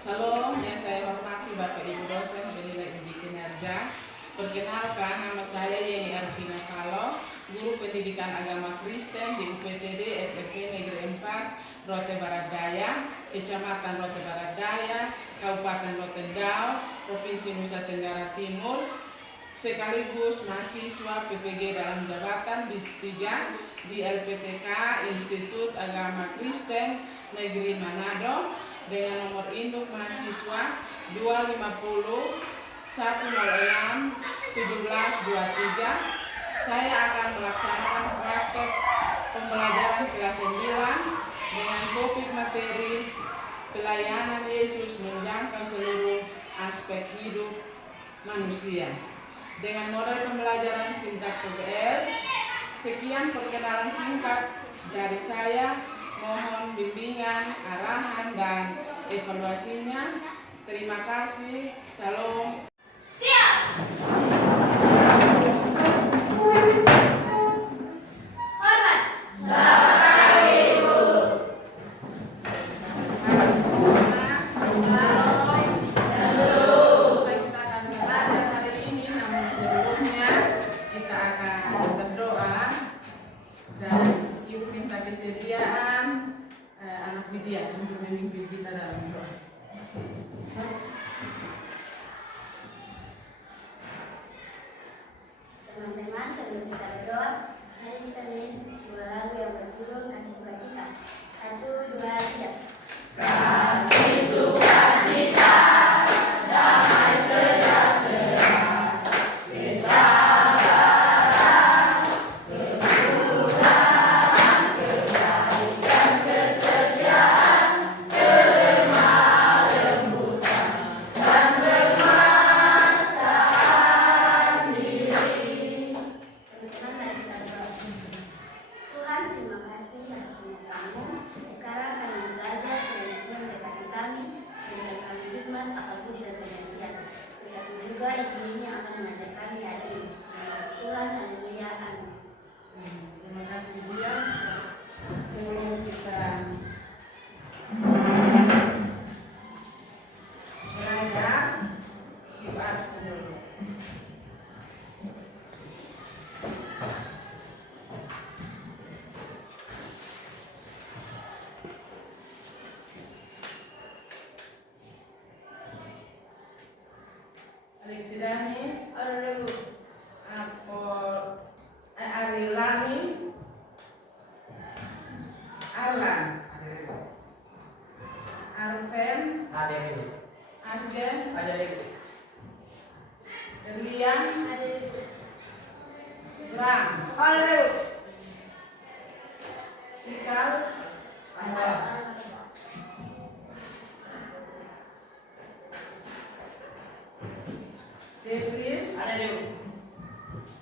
Salam yang saya hormati Bapak Ibu dosen penilai uji kinerja. Perkenalkan, nama saya Yeni Arvina Kalo, guru pendidikan agama Kristen di UPTD SMP Negeri 4 Rote Barat Daya, Kecamatan Rote Barat Daya, Kabupaten Rotendao, Provinsi Nusa Tenggara Timur, sekaligus mahasiswa PPG dalam jabatan BITS 3 di LPTK Institut Agama Kristen Negeri Manado dengan nomor induk mahasiswa 250 106 1723. Saya akan melaksanakan praktek pembelajaran kelas 9 dengan topik materi pelayanan Yesus menjangkau seluruh aspek hidup manusia. Dengan modal pembelajaran sintak PBL, sekian perkenalan singkat dari saya. Mohon bimbingan, arahan, dan evaluasinya. Terima kasih. Salam. Siap. Hormat. Bapak Ibu. Kita akan belajar hari ini, namun sebelumnya kita akan berdoa dan Ibu minta kesediaan anak media untuk memimpin kita dalam doa. Teman-teman, sebelum kita berdoa, mari kita nyanyi dua lagu yang berjudul Kasih Sukacita. 1, 2, 3. Kasih sukacita, damai sejahtera, kesabaran, kemudahan, kebaikan, kesetiaan, kelemah lembutan, dan bermasaan diri. Teman-teman, mari kita berdoa. Tuhan, terima kasih atas kamu. Sekarang kami belajar kiranya mendekati kami, berikan kami hikmat, akal budi dan pengertian. Berkati juga ibu ini yang akan mengajar kami hari ini. Terima kasih Tuhan, haleluya, amin. Terima kasih dia. Sebelum kita belajar, kita harus dulu. Alexidani, Arilani, Alan, Arven, Asgen, Erlian, Bram, Sikal, Jeffries,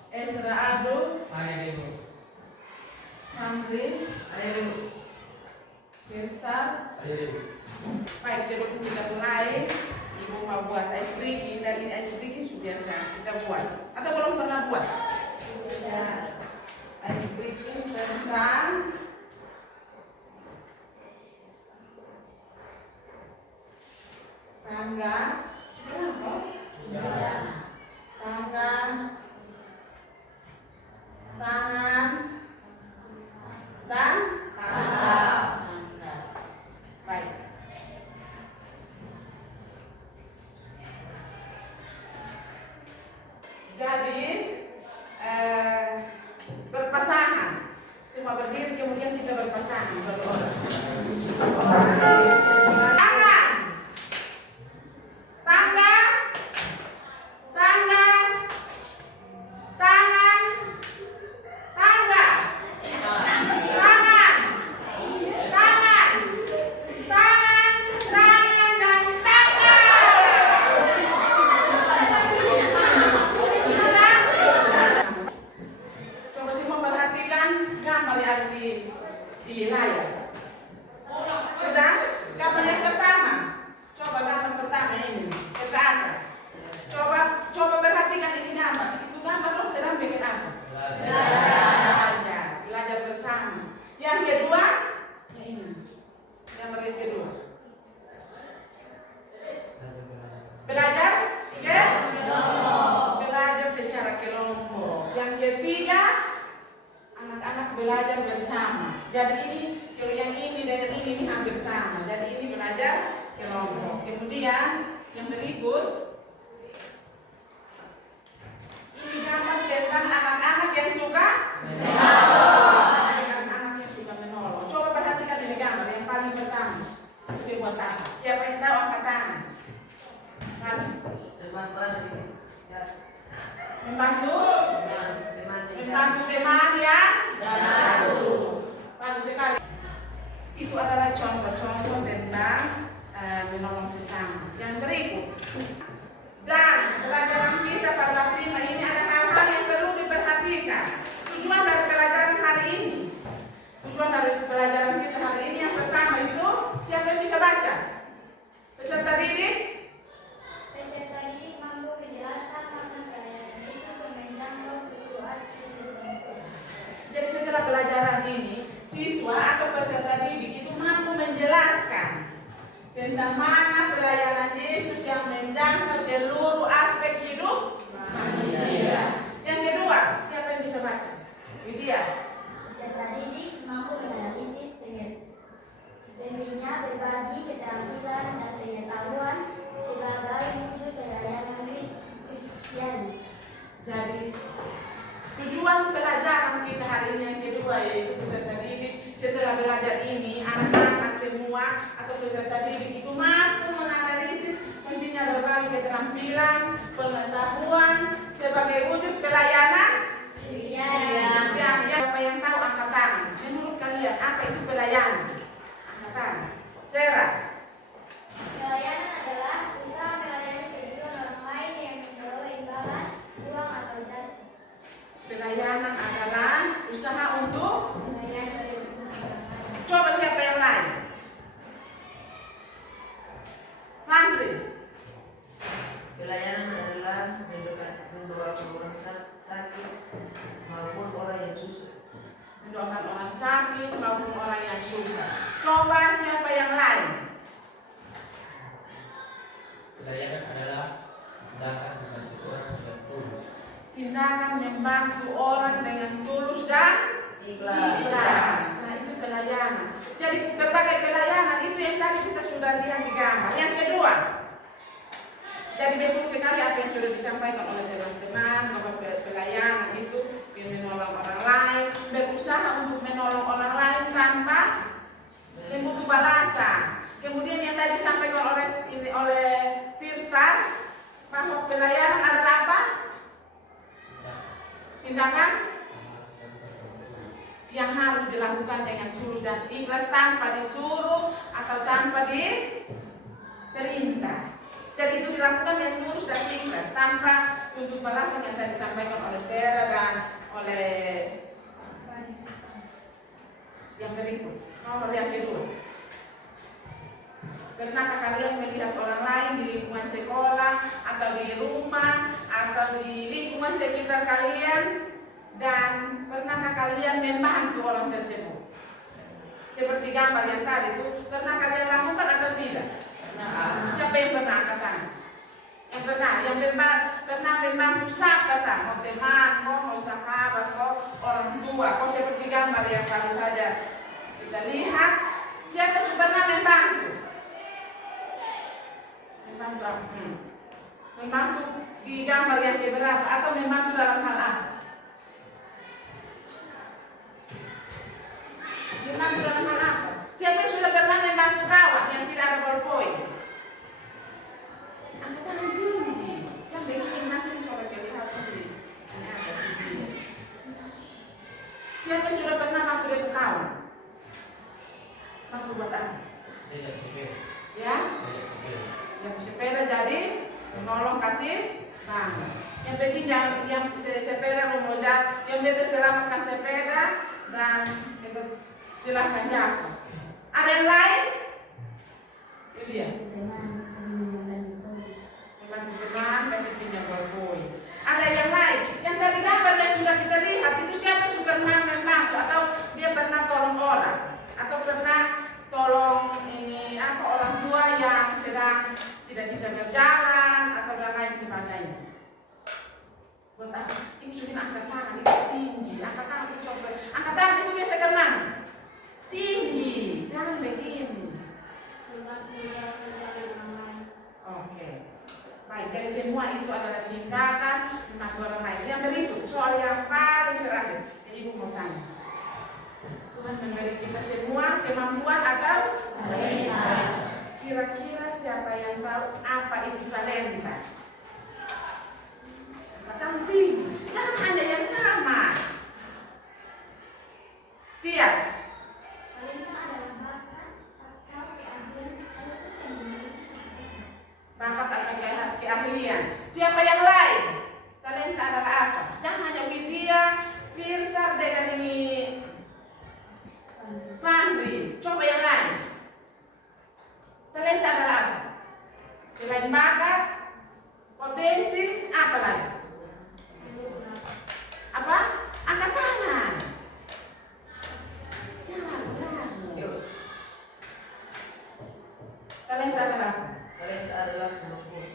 Ezra Ado, Hamri, Kirstar. Baik, sebelum kita mulai, Ibu mau buat ice breaking, dan ini ice breaking sudah biasa kita buat. Atau belum pernah buat? Sudah. Ice breaking tentang tangga. Sudah. Tangga, tangan, dan tangga. Baik. Jadi berpasangan, semua berdiri kemudian kita berpasangan berdoa. Tangan, kelompok. Kemudian yang berikut, ini gambar tentang anak-anak yang suka menolong. Anak-anak yang suka menolong. Coba perhatikan ini gambar yang paling pertama. Itu dia buat apa? Siapa yang tahu angkat tangan? Membantu teman yang jatuh. Bagus sekali. Itu adalah contoh-contoh tentang menolong sesama. Yang berikut, dan pelajaran kita pada prima ini ada hal-hal yang perlu diperhatikan. Tujuan dari pelajaran hari ini, tujuan dari pelajaran kita hari ini yang pertama itu, siapa yang bisa baca? Peserta didik? Peserta didik mampu menjelaskan makna pelajaran Yesus yang menjangkau seluruh aspek kehidupan sosial. Jadi setelah pelajaran ini, siswa atau peserta didik itu mampu menjelaskan tentang mana pelayanan Yesus yang menjangkau seluruh aspek hidup manusia. Yang kedua, siapa yang bisa baca? Widya. Peserta didik mampu menganalisis pentingnya berbagi keterampilan dan pengetahuan sebagai wujud pelayanan Kristiani. Jadi tujuan pelajaran kita hari ini yang kedua yaitu peserta didik. Setelah belajar ini, anak-anak semua atau peserta didik itu mampu menganalisis pentingnya berbagi keterampilan, pengetahuan sebagai wujud pelayanan Kristiani. Siapa yang tahu angkat tangan? Menurut kalian apa itu pelayanan? Angkat tangan. Sarah. Pelayanan adalah usaha melayani kebutuhan orang lain yang memperoleh imbalan, uang atau jasa. Pelayanan adalah usaha untuk Melayani kebutuhan orang lain. coba siapa yang lain? Fandri. Pelayanan adalah mendoakan orang sakit maupun orang yang susah. Mendoakan orang sakit maupun orang yang susah. Coba siapa yang lain? Pelayanan adalah tindakan membantu orang dengan tulus. Tindakan membantu orang dengan tulus dan ikhlas. Nah, itu pelayanan. Jadi berbagai pelayanan itu yang tadi kita sudah lihat di gambar. Yang kedua, jadi betul sekali apa yang sudah disampaikan oleh teman-teman bahwa pelayanan itu menolong orang lain, berusaha untuk menolong orang lain tanpa membutuh balasan. Kemudian yang tadi disampaikan oleh Firstar bahwa pelayanan adalah apa? Tindakan yang harus dilakukan dengan tulus dan ikhlas tanpa disuruh atau tanpa diperintah. Jadi itu dilakukan dengan tulus dan ikhlas tanpa tuntut balasan yang tadi disampaikan oleh Sarah dan oleh yang berikut. Nomor yang kedua. Pernahkah kalian melihat orang lain di lingkungan sekolah atau di rumah atau di lingkungan sekitar kalian dan pernahkah kalian membantu orang tersebut? Seperti gambar yang tadi itu, pernah kalian lakukan atau tidak? Siapa yang pernah angkat tangan? Yang pernah membantu siapa sah? Mau teman, mau sahabat, mau orang tua, kok seperti gambar yang baru saja kita lihat. Siapa yang pernah membantu? Membantu di gambar yang keberapa atau membantu dalam hal apa? Membantu dalam hal apa? Siapa yang sudah pernah membantu kawan yang tidak ada ballpoint? Angkat tangan tinggi. Yang begini nanti sobat lihat sendiri. Ini ada video. Siapa yang sudah pernah bantu debu kawan? Bantu buat apa? Diajak sepeda. Ya? Diajak sepeda. Yang sepeda jadi menolong kasih bangun. Yang penting yang sepeda memoja, yang beta selamatkan sepeda dan silahkan jatuh. Ada yang lain? Itu dia. Membantu teman kasih pinjam ballpoint. Ada yang lain? Yang tadi gambar yang sudah kita lihat itu siapa yang sudah pernah membantu atau dia pernah tolong orang atau pernah tolong orang tua yang sedang tidak bisa berjalan atau dan lain sebagainya. Buat apa? Ini sudah angkat tangan itu tinggi, angkat tangan itu sobat. Angkat tangan itu biasa kemana? Tinggi, jangan begini. semua itu adalah tindakan membantu orang lain. Yang berikut, soal yang paling terakhir, Ibu mau tanya. Tuhan memberi kita semua kemampuan atau talenta. Kira-kira siapa yang tahu apa itu talenta? Tampil, jangan hanya yang sama. Tias. Talenta adalah bakat atau keahlian khusus yang dimiliki seseorang. Bakat atau keahlian. Siapa yang lain? Talenta adalah apa? Jangan hanya Widya, Firsar dengan ini Fandri. Coba yang lain. Talenta adalah apa? Selain bakat, potensi, apa lagi? Apa? Angkat tangan. Jangan ragu. Yuk, Talenta adalah apa? talenta adalah kemampuan.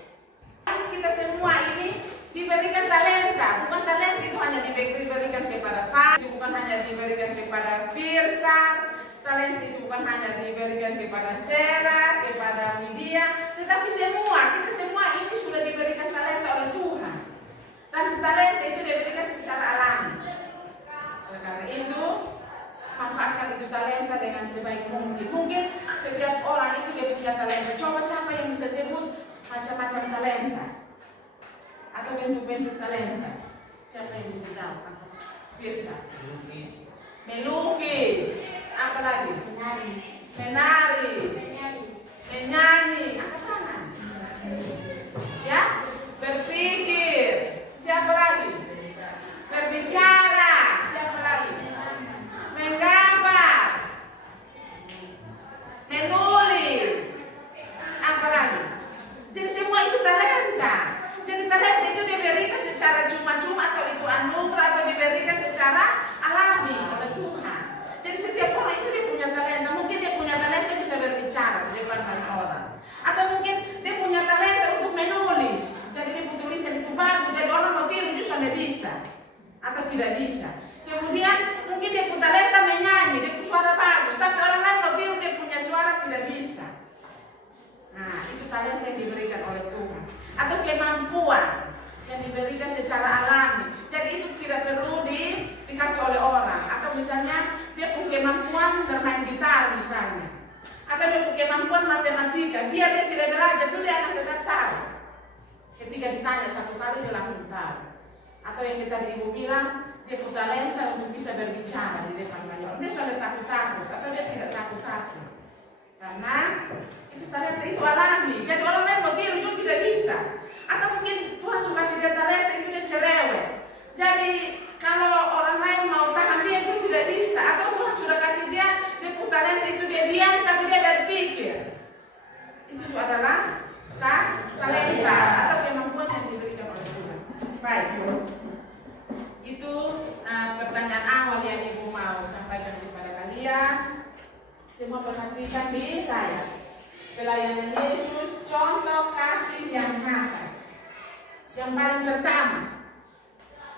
Kita semua ini diberikan talenta. Bukan talenta itu hanya diberikan kepada Fandi, bukan hanya diberikan kepada Firsar. Talenta itu bukan hanya diberikan kepada Sera, kepada Widya, tetapi semua, kita semua ini sudah diberikan talenta oleh Tuhan. Dan talenta itu diberikan secara alami. Oleh karena itu, manfaatkan itu talenta dengan sebaik mungkin. Mungkin setiap orang itu dia punya talenta. Coba siapa yang bisa sebut macam-macam talenta atau bentuk-bentuk talenta? Siapa yang bisa jawab? Fiesta. Melukis. Melukis. Apa lagi? Menari. Menari. Menyanyi. Menyanyi. Angkat tangan. Ya? Berpikir. Siapa lagi? Berbicara. Siapa lagi? Menggambar. Menulis. Apa lagi? Jadi semua itu talenta. Jadi talenta itu diberikan secara cuma-cuma atau itu anugerah atau diberikan secara alami oleh Tuhan. Jadi setiap orang itu dia punya talenta. Mungkin dia punya talenta bisa berbicara di depan banyak orang. Atau mungkin dia punya talenta untuk menulis. Jadi dia punya tulisan itu bagus. Jadi orang mau tiru justru dia bisa. Atau tidak bisa. Kemudian mungkin dia punya talenta menyanyi. Dia punya suara bagus. Tapi orang lain mau tiru dia punya suara tidak bisa. Nah itu talenta yang diberikan oleh Tuhan. Atau kemampuan yang diberikan secara alami. Jadi itu tidak perlu dikasih oleh orang. Atau misalnya dia punya kemampuan bermain gitar misalnya. Atau dia punya kemampuan matematika. Biar dia tidak belajar itu dia akan tetap tahu. Ketika ditanya satu kali dia langsung tahu. Atau yang kita Ibu bilang dia punya talenta untuk bisa berbicara di depan banyak orang. Dia sudah takut-takut atau dia tidak takut-takut. Karena itu talenta itu alami. Jadi orang lain mau tiru itu tidak bisa. Atau mungkin Tuhan suka kasih dia talenta itu dia cerewet. Jadi kalau orang lain mau tahan dia itu tidak bisa. Atau Tuhan sudah kasih dia punya talenta itu dia diam tapi dia berpikir. Itu adalah talenta atau kemampuan yang diberikan oleh Tuhan. Baik. Itu pertanyaan awal yang Ibu mau sampaikan kepada kalian. Semua perhatikan di layar. Pelayanan Yesus, contoh kasih yang nyata. Yang paling pertama,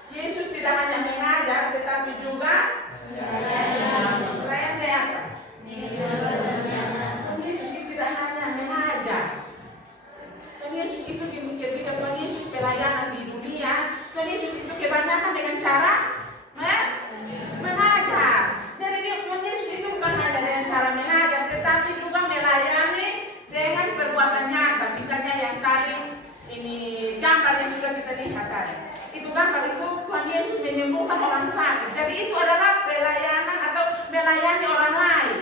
Yesus tidak hanya mengajar, tetapi juga pelayan apa? Yesus tidak hanya mengajar. Dan Yesus itu ketika Tuhan Yesus pelayanan di dunia, Tuhan Yesus itu kebanyakan dengan cara mengajar. Jadi Tuhan Yesus itu bukan hanya dengan cara mengajar, tetapi juga melayani dengan perbuatan nyata. Misalnya yang tadi ini gambar yang sudah kita lihat tadi. Itu gambar itu Tuhan Yesus menyembuhkan orang sakit. Jadi itu adalah pelayanan atau melayani orang lain.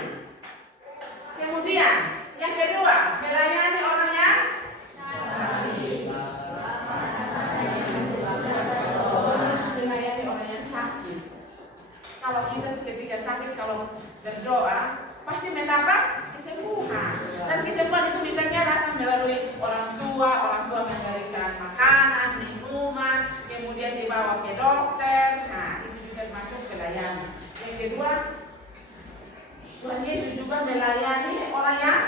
Kemudian yang kedua, melayani orang yang sakit. Melayani orang yang sakit. Kalau kita ketika sakit, kalau berdoa pasti mendapat kesembuhan. Dan kesembuhan itu misalnya datang melalui orang tua memberikan makanan, minuman, kemudian dibawa ke dokter. Nah, itu juga termasuk pelayanan. Yang kedua, Tuhan Yesus juga melayani orang yang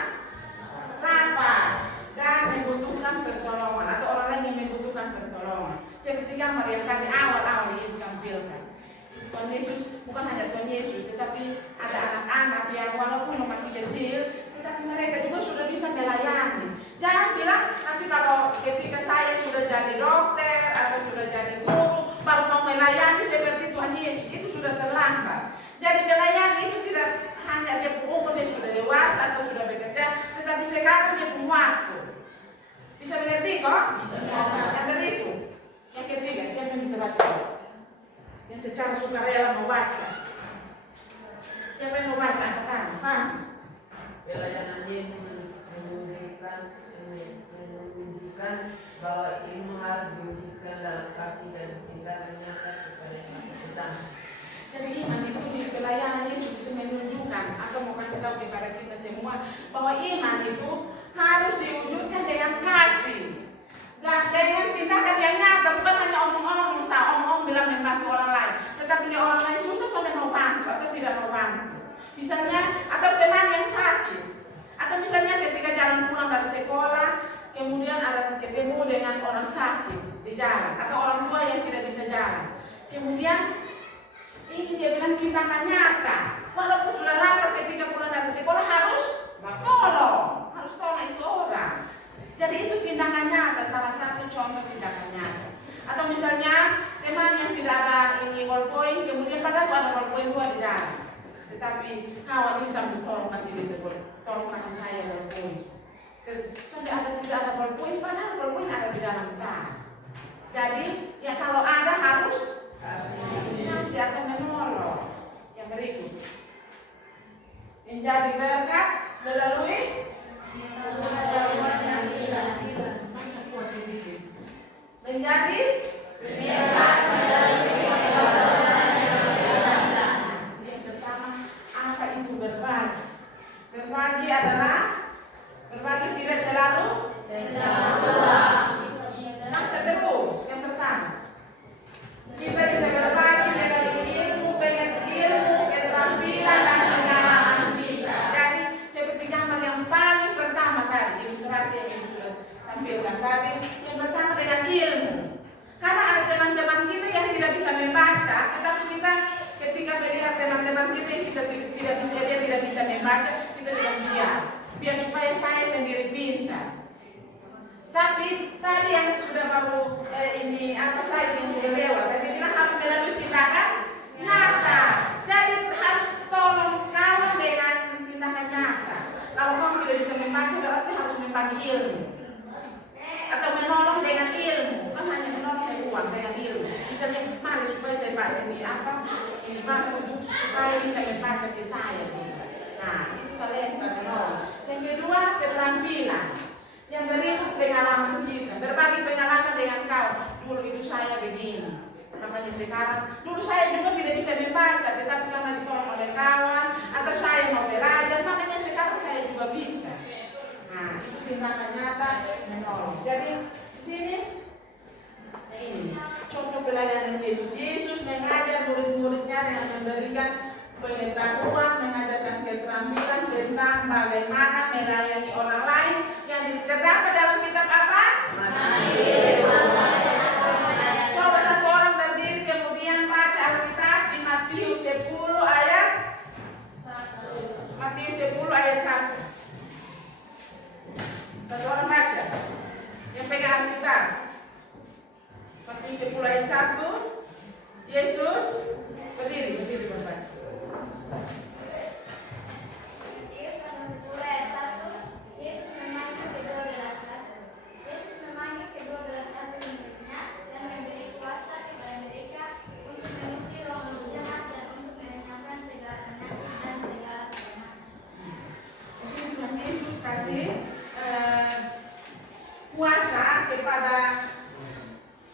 lapar dan membutuhkan pertolongan atau orang lain yang membutuhkan pertolongan. Seperti gambar yang tadi awal-awal Ibu tampilkan. Tuhan Yesus bukan hanya Tuhan Yesus, tetapi ada anak-anak yang walaupun masih kecil, tetapi mereka juga sudah bisa melayani. Jangan bilang nanti kalau ketika saya sudah jadi bertambah. Jadi pelayan itu tidak hanya dia umur dia sudah dewasa atau sudah bekerja, tetapi sekarang dia punya waktu. Bisa mengerti kok? Bisa. Yang berikut, yang ketiga, siapa yang bisa baca? Yang secara sukarela membaca. Siapa yang mau baca? Katakan, Fan. Pelayanan dia menunjukkan bahwa ilmu harus diwujudkan dalam kasih dan tindakan nyata kepada sesama. Jadi iman itu di pelayanan Yesus itu menunjukkan atau mau kasih tahu kepada kita semua bahwa iman itu harus diwujudkan dengan kasih dan dengan tindakan yang nyata, bukan hanya omong-omong, omong-omong bilang membantu orang lain, tetapi dia orang lain susah soalnya mau bantu atau tidak mau bantu. Misalnya, atau teman yang sakit, atau misalnya ketika jalan pulang dari sekolah, kemudian ada ketemu dengan orang sakit di jalan, atau orang tua yang tidak bisa jalan. Kemudian ini dia bilang tindakan nyata, walaupun sudah lapar ketika pulang dari sekolah harus tolong itu orang. Jadi itu tindakan nyata, salah satu contoh tindakan nyata. Atau misalnya teman yang tidak ada ini ballpoint, kemudian padahal ada ballpoint 2 di dalam, tetapi kawan ini sambil tolong kasih saya ballpoint. Sampai tidak ada ballpoint, padahal ballpoint ada di dalam tas. Jadi ya kalau ada harus kasih atau menolong. Yang berikut, menjadi berkat melalui menjadi berkat melalui yang pertama, apa itu berbagi? Berbagi adalah berbagi tidak selalu baca terus. Yang pertama, kita bisa berbagi melalui ilmu, keterampilan dan pengalaman kita. Jadi seperti gambar yang paling pertama tadi, ilustrasi yang ibu sudah tampilkan tadi, yang pertama dengan ilmu. Karena ada teman-teman kita yang tidak bisa membaca, tetapi kita ketika melihat teman-teman kita yang tidak bisa membaca, kita bilang biar supaya saya sendiri pintar. Tapi tadi yang sudah baru yang sudah lewat, tadi bilang harus melalui tindakan nyata. Jadi harus tolong kawan dengan tindakan nyata. Kalau kamu tidak bisa membaca, berarti harus membagi ilmu atau menolong dengan ilmu. Kan hanya menolong dengan uang, dengan ilmu. Misalnya, mari supaya saya baca ini bantu supaya bisa membaca ke saya. Nah, itu talenta menolong. Yang kedua, keterampilan. Yang berikut pengalaman kita, berbagi pengalaman dengan kau. Dulu itu saya begini, makanya sekarang dulu saya juga tidak bisa membaca, tetapi karena ditolong oleh kawan atau saya mau belajar, makanya sekarang saya juga bisa. Nah, itu tindakan nyata menolong. Jadi di sini ini contoh pelayanan Yesus. Yesus mengajar murid-muridnya dengan memberikan pengetahuan, mengajarkan keterampilan tentang bagaimana melayani orang lain yang terdapat dalam kitab apa? Coba satu orang berdiri kemudian baca Alkitab di Matius 10 ayat 1. Matius 10 ayat 1. Satu orang baca. Yang pegang Alkitab. Matius 10 ayat 1. Yesus berdiri berbaca. Matius pasal 10 ayat 1. Yesus memanggil ke-12 rasul. Yesus memanggil ke-12 rasul muridnya dan memberi kuasa kepada mereka untuk mengusir roh jahat dan untuk menenangkan segala penyakit dan segala kelemahan. Di sini Tuhan Yesus kasih kuasa kepada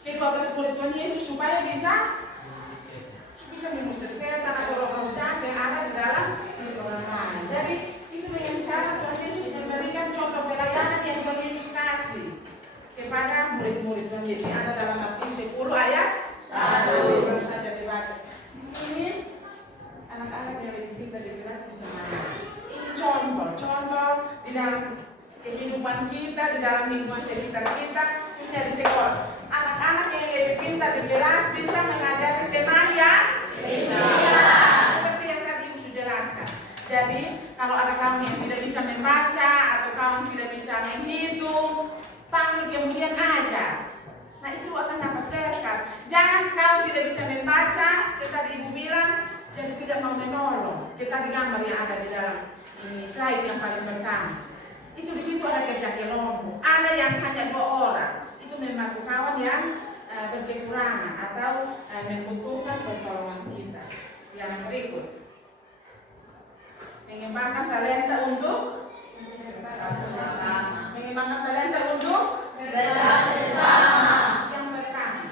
ke-12 murid Tuhan Yesus supaya bisa mengusir setan atau roh-roh jahat yang ada di dalam diri orang lain. Jadi itu dengan cara Tuhan Yesus memberikan contoh pelayanan yang Tuhan Yesus kasih kepada murid-murid Tuhan Yesus. Ada dalam Matius 10 ayat 1. Baru saja dibaca. Di sini anak-anak yang lebih pintar di kelas bisa main. Ini contoh di dalam kehidupan kita, di dalam lingkungan sekitar kita, khususnya di sekolah. Anak-anak yang lebih pintar di kelas bisa mengajari teman yang seperti yang tadi Ibu sudah jelaskan. Jadi kalau ada kawan yang tidak bisa membaca atau kawan tidak bisa menghitung, panggil kemudian ajar. Nah itu akan dapat berkat. Jangan kawan tidak bisa membaca, tadi Ibu bilang jadi tidak mau menolong. Kita gambar yang ada di dalam ini slide yang paling pertama. Itu di situ ada kerja kelompok. Ada yang hanya 2 orang. Itu membantu kawan yang berkekurangan atau membutuhkan pertolongan kita. Yang berikut, mengembangkan talenta untuk mengembangkan talenta untuk bersama. Yang pertama,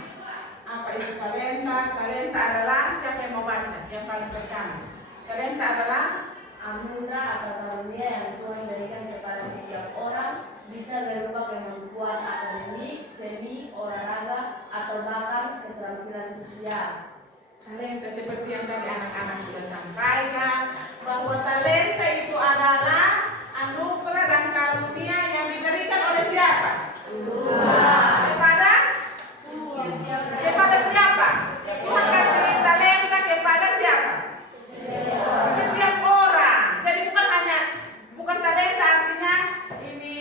apa itu talenta? Talenta adalah, siapa yang mau baca? Yang paling pertama, talenta adalah anugerah atau karunia yang Tuhan berikan kepada setiap orang, bisa berupa kemampuan akademik, seni, olahraga, atau bahkan keterampilan sosial. talenta seperti yang tadi anak-anak sudah sampaikan, bahwa talenta itu adalah anugerah dan karunia yang diberikan oleh siapa? Tuhan. Kepada siapa? Tuhan kasih talenta kepada siapa? Setiap orang. Jadi bukan talenta artinya ini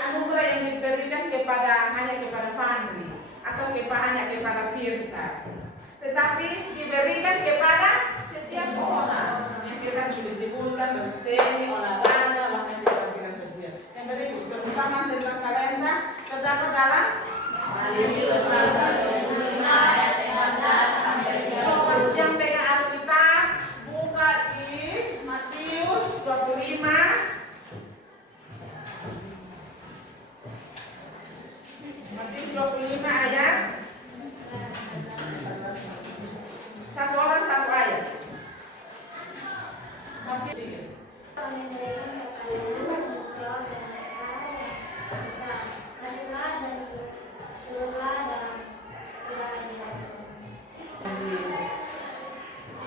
anugerah yang diberikan hanya kepada Fandri atau hanya kepada Firsta, tetapi diberikan kepada setiap orang. Yang kita sudah sebutkan, berseni, olahraga, bahkan keterampilan sosial. Yang berikut, perumpamaan tentang talenta terdapat dalam Matius 25 ayat 14 sampai 30. coba yang pegang Alkitab buka di Matius 25. Matius 25 ayat. Satu orang satu ayat. Matius 3.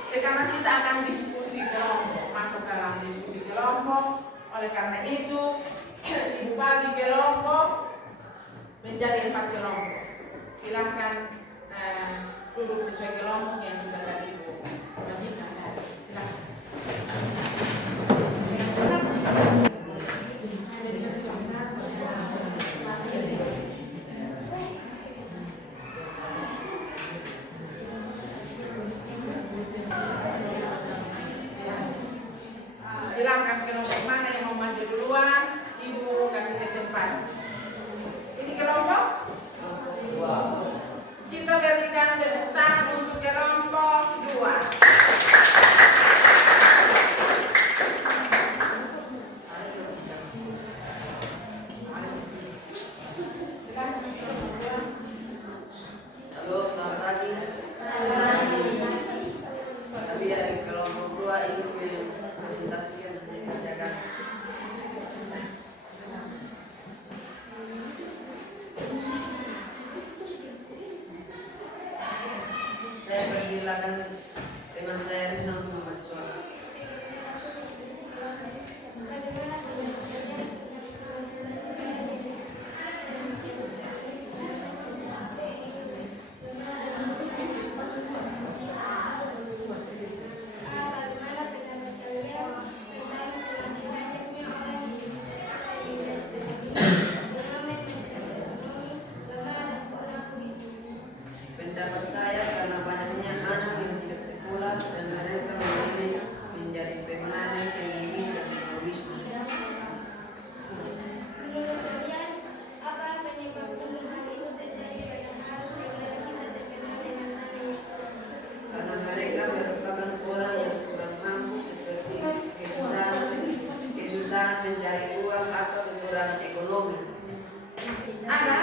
Sekarang kita akan diskusi kelompok, masuk dalam diskusi kelompok. Oleh karena itu, Ibu bagi kelompok menjadi 4 kelompok. Silakan duduk sesuai kelompok yang sudah tadi Ibu bagikan. Silakan. Silakan kelompok mana yang mau maju duluan, Ibu kasih kesempatan. Ini kelompok? Kita berikan tepuk tangan untuk kelompok 2. Halo, selamat pagi. Tapi dari kelompok 2 ini presentasikan saya kerjakan. Saya persilakan teman saya Rizna untuk membaca soal. Pendapat saya karena banyaknya anak yang tidak sekolah dan mereka memilih menjadi pengamen, pengemis dan terorisme. Menurut kalian, apa penyebabnya hal itu terjadi padahal negara kita terkenal dengan namanya? Karena mereka merupakan orang yang kurang mampu seperti kesusahan mencari uang atau kekurangan ekonomi. Ada?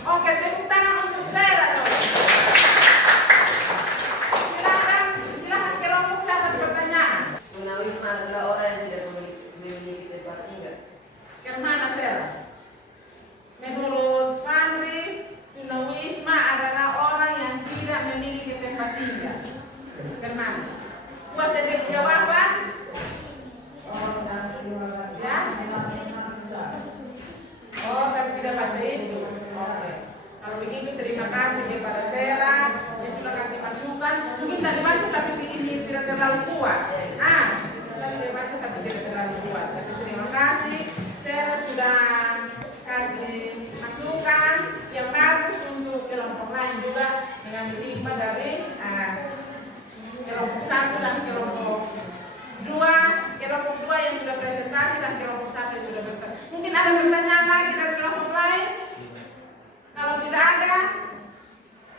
Oke, tepuk tangan untuk saya dong. Silakan kelompok catat pertanyaan. Tunawisma adalah orang yang tidak memiliki tempat tinggal. Kemana Sarah? Menurut Fandri, tunawisma adalah orang yang tidak memiliki tempat tinggal. Kemana? Buat detik jawaban? Ya? Oh, tapi tidak baca itu. Oke. Kalau begitu terima kasih kepada Sarah yang sudah kasih masukan. Mungkin tadi baca tapi ini tidak terlalu kuat. Tadi dia baca tapi tidak terlalu kuat. Tapi terima kasih Sarah sudah kasih masukan yang bagus untuk kelompok lain juga dengan hikmah dari kelompok 1 dan kelompok 2 yang sudah presentasi dan kelompok 1 yang sudah bertanya. Mungkin ada pertanyaan lagi dari kelompok lain? Kalau tidak ada,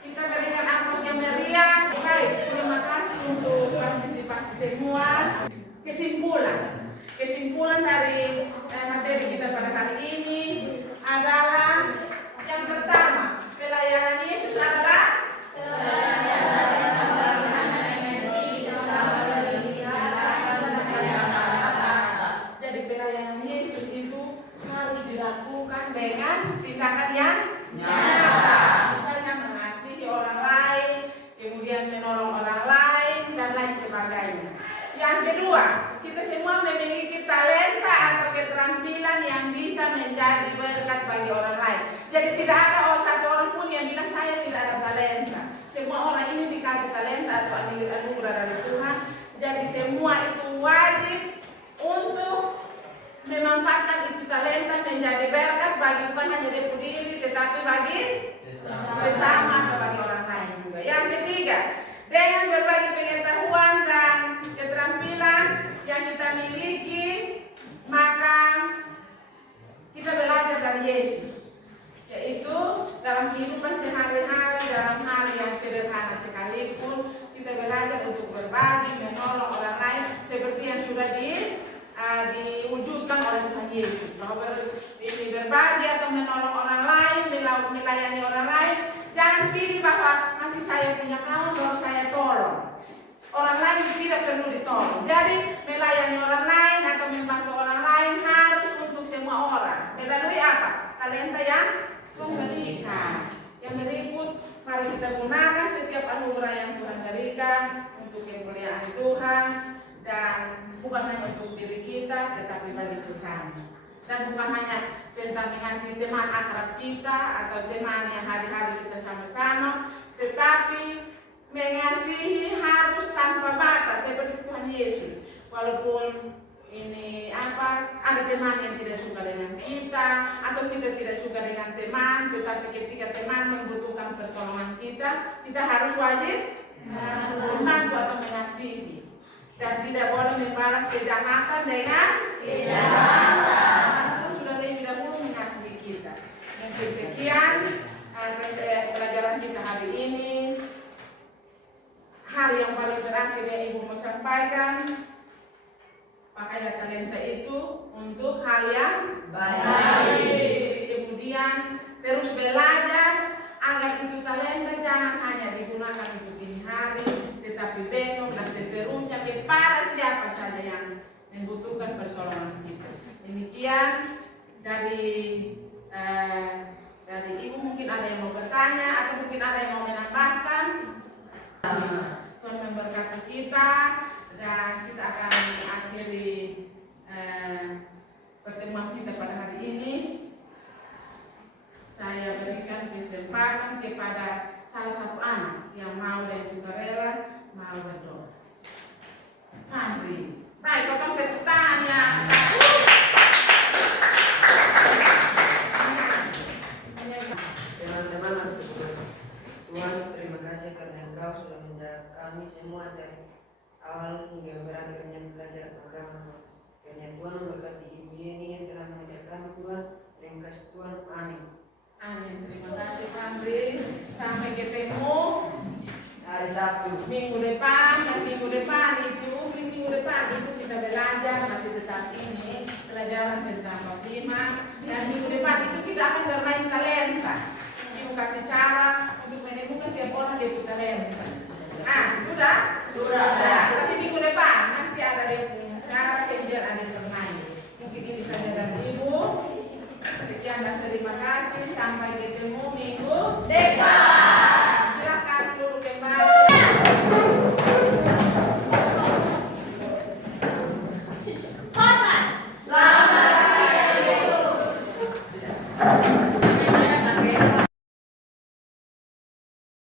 kita berikan aplaus yang meriah. Baik, terima kasih untuk partisipasi semua. Kesimpulan dari materi kita pada hari ini adalah yang pertama, pelayanan Yesus adalah jadi pelayanan Yesus itu harus dilakukan dengan tindakan yang nyata. Misalnya mengasihi orang lain, kemudian menolong orang lain dan lain sebagainya. Yang kedua, kita semua memiliki talenta atau keterampilan yang bisa menjadi berkat bagi orang lain. Jadi tidak ada satu orang pun yang bilang saya tidak ada talenta. Semua orang ini dikasih talenta atau anugerah dari Tuhan. Jadi semua itu wajib untuk memanfaatkan itu talenta menjadi berkat bagi bukan hanya diri sendiri tetapi bagi sesama atau bagi orang lain juga. Yang ketiga, dengan berbagi pengetahuan dan keterampilan yang kita miliki, maka kita belajar dari Yesus, yaitu dalam kehidupan sehari-hari, dalam hal yang sederhana sekalipun kita belajar untuk berbagi, menolong orang lain seperti yang sudah diwujudkan oleh Tuhan Yesus. Bahwa ini berbagi atau menolong orang lain, melayani orang lain, jangan pilih bahwa nanti saya punya kawan baru saya tolong. Orang lain tidak perlu ditolong. Jadi melayani orang lain atau membantu orang lain harus untuk semua orang. Melalui apa? Talenta yang Tuhan berikan. Yang berikut, mari kita gunakan setiap anugerah yang Tuhan berikan untuk kemuliaan Tuhan dan bukan hanya untuk diri kita, tetapi bagi sesama. Dan bukan hanya tentang mengasihi teman akrab kita atau teman yang hari-hari kita sama-sama, tetapi mengasihi harus tanpa batas seperti Tuhan Yesus. Walaupun ini ada teman yang tidak suka dengan kita atau kita tidak suka dengan teman, tetapi ketika teman membutuhkan pertolongan kita harus wajib membantu atau mengasihi dan tidak boleh membalas kejahatan dengan kejahatan. Sudah lebih dahulu mengasihi kita. Mungkin sekian pelajaran kita hari ini. Hal yang paling terakhir yang Ibu mau sampaikan, pakailah talenta itu untuk hal yang baik. Kemudian terus belajar agar itu talenta jangan hanya digunakan untuk ini hari, tetapi besok dan seterusnya kepada siapa saja yang membutuhkan pertolongan kita. Demikian dari Ibu, mungkin ada yang mau bertanya atau mungkin ada yang mau menambahkan. Tuhan memberkati kita dan kita akan akhiri pertemuan kita pada hari ini. Saya berikan kesempatan kepada salah satu anak yang mau dan sukarela mau berdoa. Fandri, baik, potong tepuk tangan ya. Teman-teman, Tuhan, terima kasih karena Engkau sudah menjaga kami semua dari awal hingga berakhirnya belajar agama. Kiranya Tuhan memberkati Ibu Yeni yang telah mengajar kami, Tuhan. Terima kasih Tuhan. Amin. Amin. Terima kasih Fandri. Sampai ketemu Hari Sabtu. minggu depan itu kita belajar masih tetap ini pelajaran tentang Fatimah, dan minggu depan itu kita akan bermain talenta. Ibu kasih cara untuk menemukan tiap orang dia punya talenta. Sudah. Tapi minggu depan nanti ada dia punya cara, kemudian ada bermain. Mungkin ini saja dari Ibu. Sekian dan terima kasih. Sampai ketemu minggu depan.